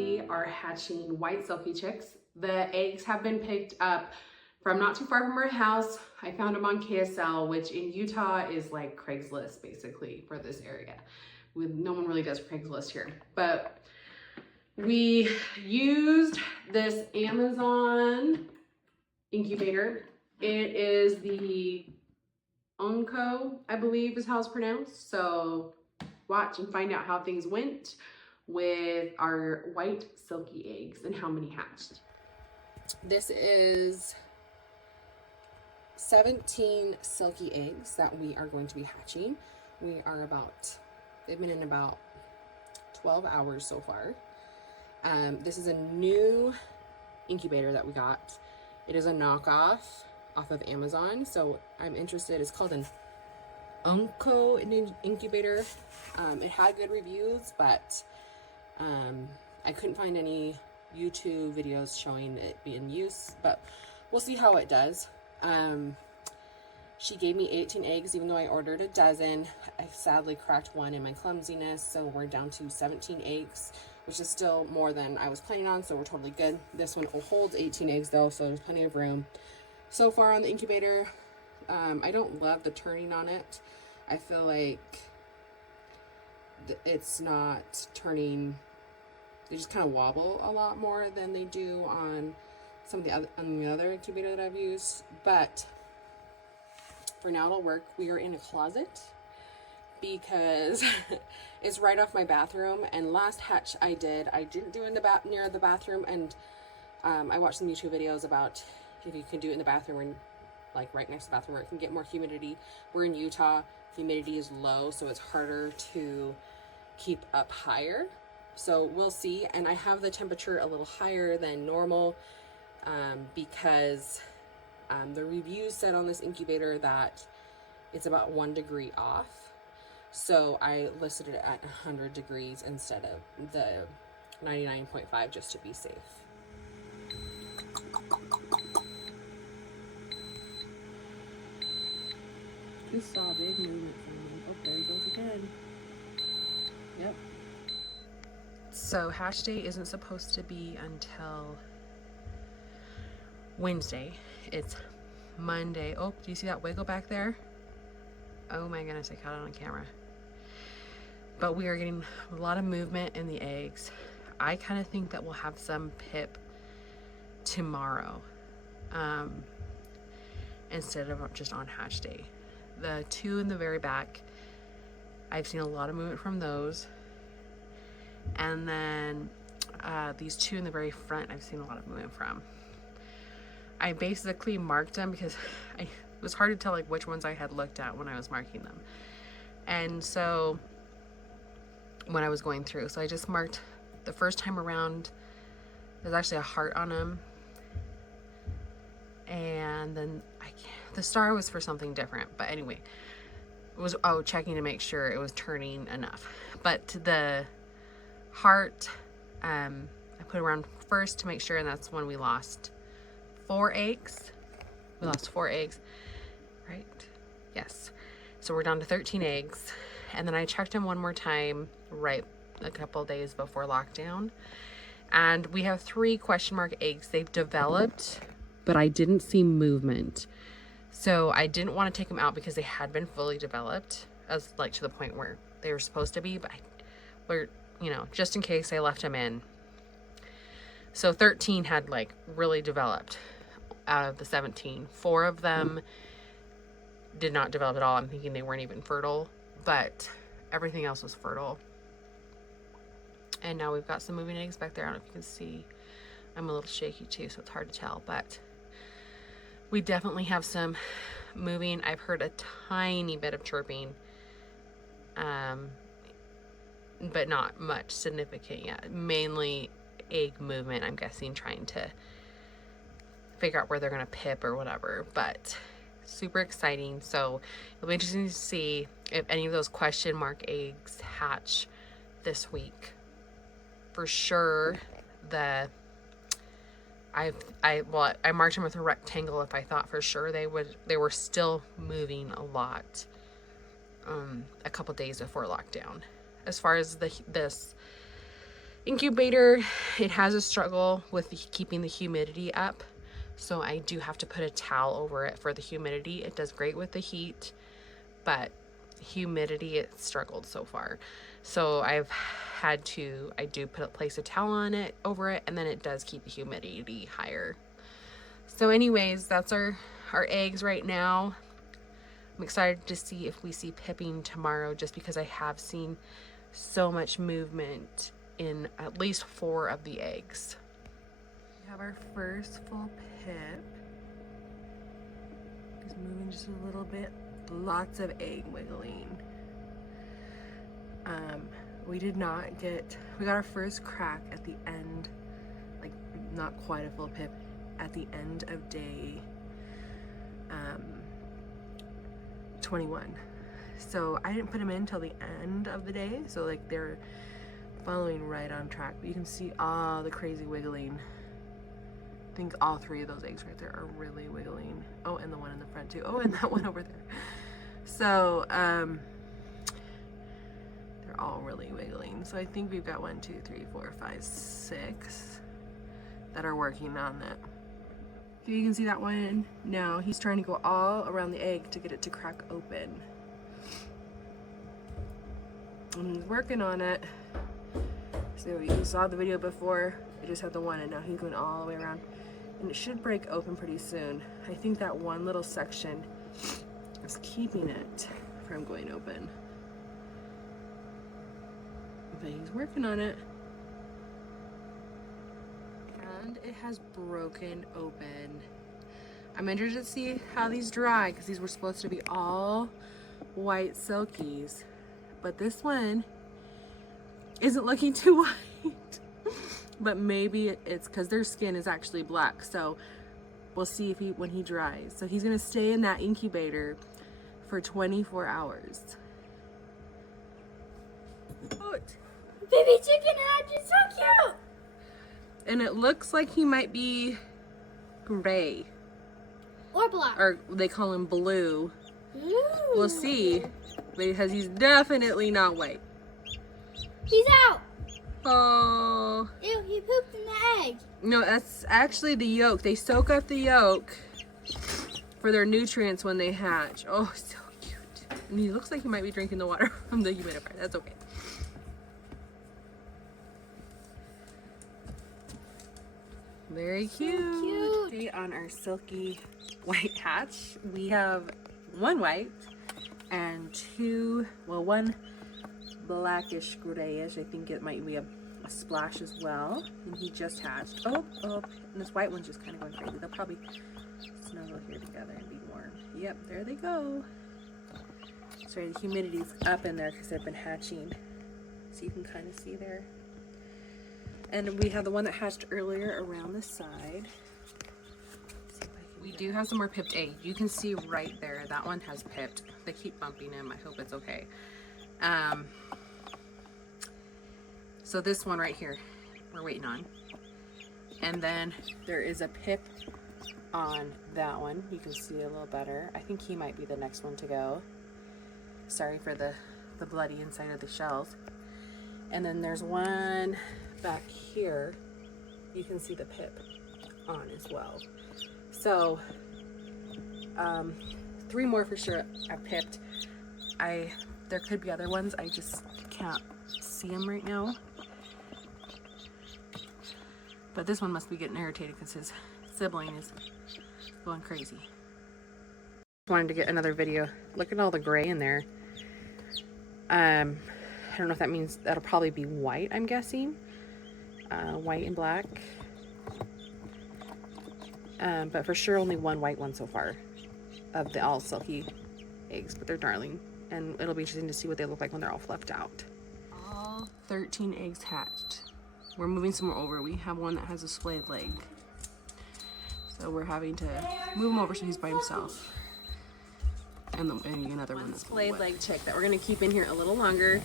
we are hatching white silky chicks. The eggs have been picked up from not too far from our house. I found them on KSL, which in Utah is like Craigslist basically for this area. No one really does Craigslist here, but we used this Amazon incubator. It is the Unco, I believe is how it's pronounced. So watch and find out how things went with our white silky eggs and how many hatched. This is 17 silky eggs that we are going to be hatching. They've been in about 12 hours so far. This is a new incubator that we got. It is a knockoff off of Amazon, so I'm interested. It's called an Unco incubator. It had good reviews, but I couldn't find any YouTube videos showing it being used, but we'll see how it does. She gave me 18 eggs, even though I ordered a dozen. I sadly cracked one in my clumsiness, so we're down to 17 eggs, which is still more than I was planning on, so we're totally good. This one holds 18 eggs though, so there's plenty of room. So far on the incubator, I don't love the turning on it. I feel like it's not turning. They just kind of wobble a lot more than they do on some of the other incubator that I've used, but for now it'll work. We are in a closet because it's right off my bathroom, and last hatch I didn't do in the near the bathroom, and I watched some YouTube videos about if you can do it in the bathroom or like right next to the bathroom where it can get more humidity. We're in Utah, humidity is low, so it's harder to keep up higher. So we'll see. And I have the temperature a little higher than normal because the reviews said on this incubator that it's about 1 degree off. So I listed it at 100 degrees instead of the 99.5 just to be safe. Just saw a big movement from him. Oh, there he goes again. Yep. So hatch day isn't supposed to be until Wednesday. It's Monday. Oh, do you see that wiggle back there? Oh my goodness, I caught it on camera. But we are getting a lot of movement in the eggs. I kind of think that we'll have some pip tomorrow instead of just on hatch day. The two in the very back, I've seen a lot of movement from those. And then these two in the very front, I've seen a lot of movement from. I basically marked them because it was hard to tell like which ones I had looked at when I was marking them. And so when I was going through, so I just marked the first time around, there's actually a heart on them. And then the star was for something different, but anyway, it was checking to make sure it was turning enough. But the heart, I put around first to make sure, and that's when we lost 4 eggs. We lost 4 eggs, right? Yes. So we're down to 13 eggs, and then I checked them one more time right a couple days before lockdown, and we have 3 question mark eggs. They've developed, but I didn't see movement. So I didn't want to take them out because they had been fully developed, as like to the point where they were supposed to be, but just in case I left them in. So 13 had like really developed out of the 17. 4 of them did not develop at all. I'm thinking they weren't even fertile, but everything else was fertile. And now we've got some moving eggs back there. I don't know if you can see. I'm a little shaky too, so it's hard to tell, but we definitely have some moving. I've heard a tiny bit of chirping, but not much significant yet. Mainly egg movement, I'm guessing, trying to figure out where they're going to pip or whatever, but super exciting. So it'll be interesting to see if any of those question mark eggs hatch this week. For sure, I marked them with a rectangle if I thought for sure they were still moving a lot a couple days before lockdown. As far as incubator, it has a struggle with keeping the humidity up. So I do have to put a towel over it for the humidity. It does great with the heat, but humidity, it struggled so far. So I do place a towel on it, over it, and then it does keep the humidity higher. So anyways, that's our eggs right now. I'm excited to see if we see pipping tomorrow, just because I have seen so much movement in at least 4 of the eggs. We have our first full pip. He's moving just a little bit. Lots of egg wiggling. We got our first crack at the end, like not quite a full pip, at the end of day 21. So I didn't put them in till the end of the day, so like they're following right on track. But you can see all the crazy wiggling. I think all 3 of those eggs right there are really wiggling. Oh, and the one in the front too. Oh, and that one over there. So they're all really wiggling. So I think we've got 1, 2, 3, 4, 5, 6 that are working on that. Here you can see that one. Now he's trying to go all around the egg to get it to crack open. And he's working on it. So you saw the video before. I just had the one, and now he's going all the way around. And it should break open pretty soon. I think that one little section is keeping it from going open. But he's working on it. And it has broken open. I'm interested to see how these dry, because these were supposed to be all white silkies. But this one isn't looking too white. But maybe it's because their skin is actually black. So we'll see if when he dries. So he's gonna stay in that incubator for 24 hours. Oh, baby chicken hatch is so cute. And it looks like he might be gray. Or black. Or they call him blue. Ooh. We'll see. Because he's definitely not white. He's out. Oh. Ew, he pooped in the egg. No, that's actually the yolk. They soak up the yolk for their nutrients when they hatch. Oh, so cute. And he looks like he might be drinking the water from the humidifier. That's okay. Very cute. So cute. Today on our silky white hatch, we have 1 white and 2, well, 1 blackish grayish. I think it might be a splash as well. And he just hatched. Oh, and this white one's just kind of going crazy. They'll probably snuggle here together and be warm. Yep, there they go. Sorry, the humidity's up in there because they've been hatching. So you can kind of see there. And we have the one that hatched earlier around the side. We do have some more pipped eggs. You can see right there, that one has pipped. They keep bumping him. I hope it's okay. So this one right here, we're waiting on. And then there is a pip on that one. You can see a little better. I think he might be the next one to go. Sorry for the bloody inside of the shells. And then there's one back here. You can see the pip on as well. So 3 more for sure are pipped. There could be other ones. I just can't see them right now. But this one must be getting irritated because his sibling is going crazy. Wanted to get another video. Look at all the gray in there. I don't know if that means that'll probably be white, I'm guessing. White and black. But for sure only 1 white one so far of the all silky eggs, but they're darling. And it'll be interesting to see what they look like when they're all fluffed out. All 13 eggs hatched. We're moving some more over. We have one that has a splayed leg. So we're having to move him over so he's by himself. And another one that's splayed leg chick that we're gonna keep in here a little longer.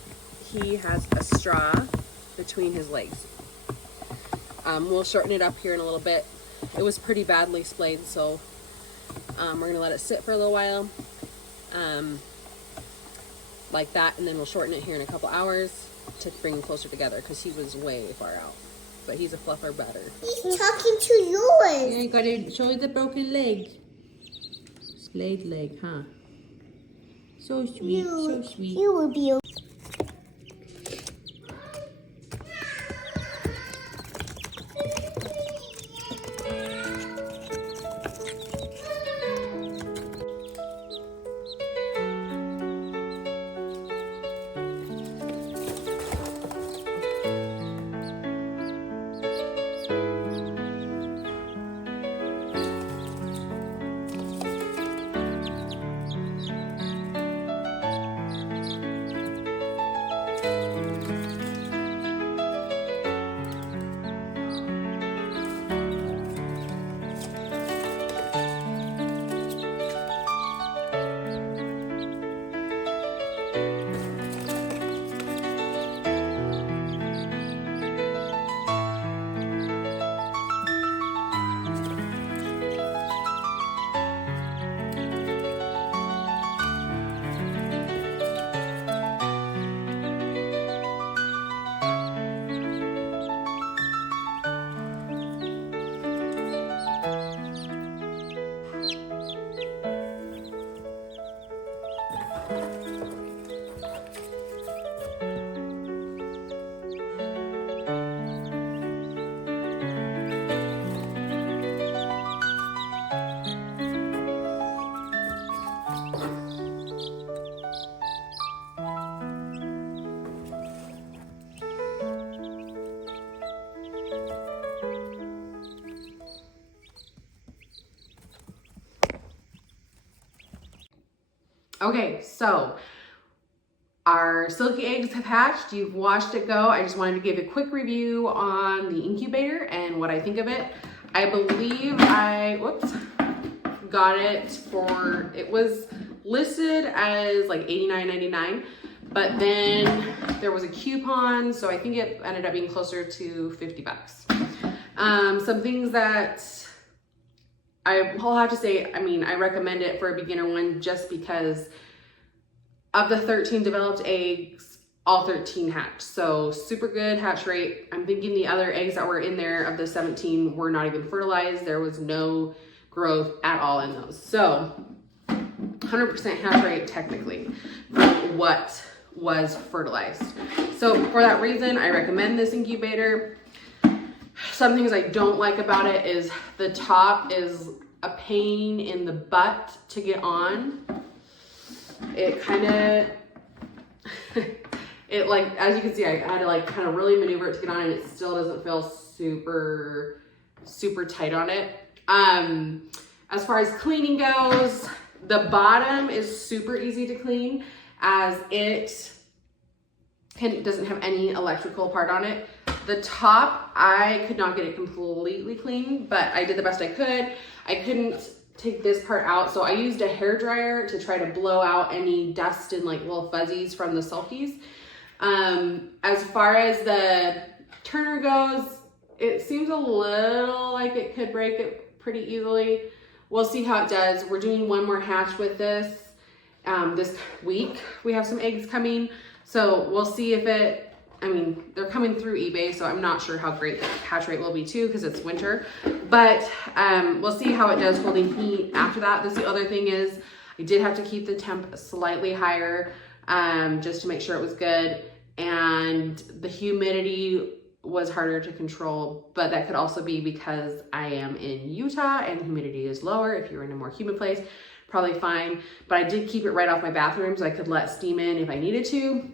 He has a straw between his legs. We'll shorten it up here in a little bit. It was pretty badly splayed, so we're gonna let it sit for a little while. Like that, and then we'll shorten it here in a couple hours. to bring them closer together because he was way far out. But he's a fluffer butter. He's talking to yours. Yeah, you gotta show the broken leg. Splayed leg, huh? So sweet, so sweet. You will be okay. Okay, so our Silkie eggs have hatched. You've watched it go. I just wanted to give a quick review on the incubator and what I think of it. I believe I, got it for, it was listed as like $89.99, but then there was a coupon, so I think it ended up being closer to 50 bucks. Some things that I'll have to say, I mean, I recommend it for a beginner one just because of the 13 developed eggs, all 13 hatched. So super good hatch rate. I'm thinking the other eggs that were in there of the 17 were not even fertilized. There was no growth at all in those. So 100% hatch rate technically for what was fertilized. So for that reason, I recommend this incubator. Some things I don't like about it is the top is a pain in the butt to get on. It kind of, it like, as you can see, I had to like kind of really maneuver it to get on, and it still doesn't feel super, super tight on it. As far as cleaning goes, the bottom is super easy to clean as it doesn't have any electrical part on it. The top, I could not get it completely clean, but I did the best I could. I couldn't take this part out, so I used a hair dryer to try to blow out any dust and like little fuzzies from the Silkies. As far as the turner goes, it seems a little like it could break it pretty easily. We'll see how it does. We're doing one more hatch with this this week. We have some eggs coming, so we'll see if it, I mean, they're coming through eBay, so I'm not sure how great the hatch rate will be too, because it's winter, but we'll see how it does holding heat after that. The other thing is I did have to keep the temp slightly higher just to make sure it was good, and the humidity was harder to control, but that could also be because I am in Utah and humidity is lower. If you're in a more humid place, probably fine, but I did keep it right off my bathroom so I could let steam in if I needed to.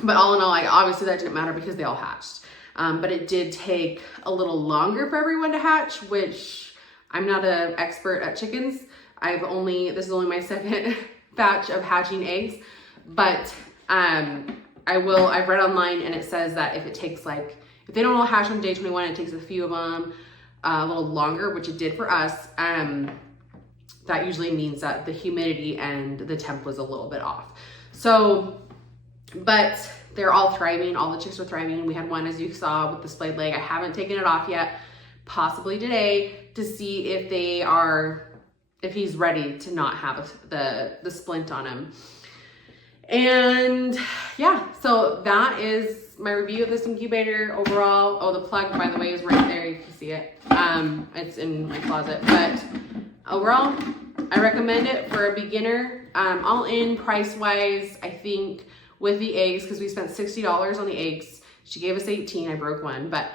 But all in all, like, obviously that didn't matter because they all hatched. But it did take a little longer for everyone to hatch, which I'm not an expert at chickens. This is only my second batch of hatching eggs, but I've read online and it says that if they don't all hatch on day 21, it takes a few of them a little longer, which it did for us. That usually means that the humidity and the temp was a little bit off. So, but they're all thriving. All the chicks are thriving. We had one, as you saw, with the splayed leg. I haven't taken it off yet, possibly today, to see if he's ready to not have the splint on him. And yeah, so that is my review of this incubator overall. Oh, the plug, by the way, is right there. You can see it. It's in my closet. But overall, I recommend it for a beginner. All in price-wise, I think with the eggs, because we spent $60 on the eggs. She gave us 18. I broke one. But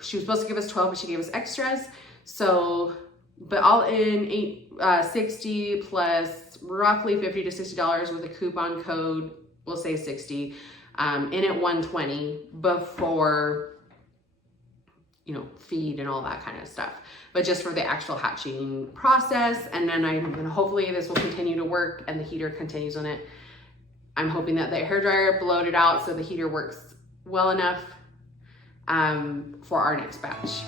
she was supposed to give us 12, but she gave us extras. So, but all in 60 plus roughly $50 to $60 with a coupon code, we'll say 60, in at 120 before, you know, feed and all that kind of stuff, but just for the actual hatching process. And then I'm gonna, hopefully this will continue to work and the heater continues on it. I'm hoping that the hairdryer blowed it out so the heater works well enough for our next batch.